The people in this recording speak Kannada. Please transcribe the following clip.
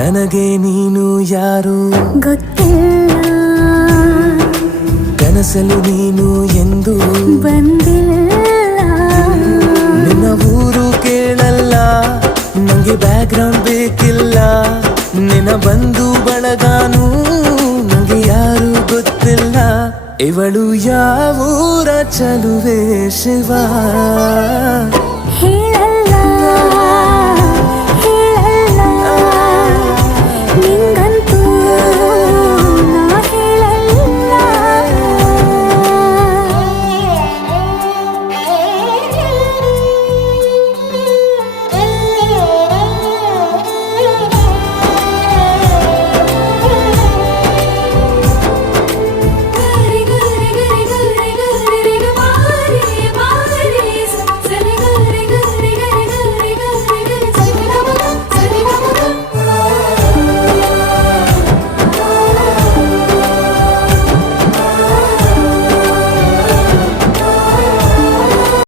ನನಗೆ ನೀನು ಯಾರು ಗೊತ್ತಿಲ್ಲ, ಕನಸಲು ನೀನು ಎಂದು ಬಂದಿಲ್ಲ. ನಿನ್ನ ಊರು ಕೇಳಲ್ಲ, ನಂಗೆ ಬ್ಯಾಕ್ಗ್ರೌಂಡ್ ಬೇಕಿಲ್ಲ. ನಿನ್ನ ಬಂಧು ಬಳಗಾನು ನಂಗೆ ಯಾರು ಗೊತ್ತಿಲ್ಲ. ಇವಳು ಯಾವೂರ ಚಲುವೆ ಶಿವ.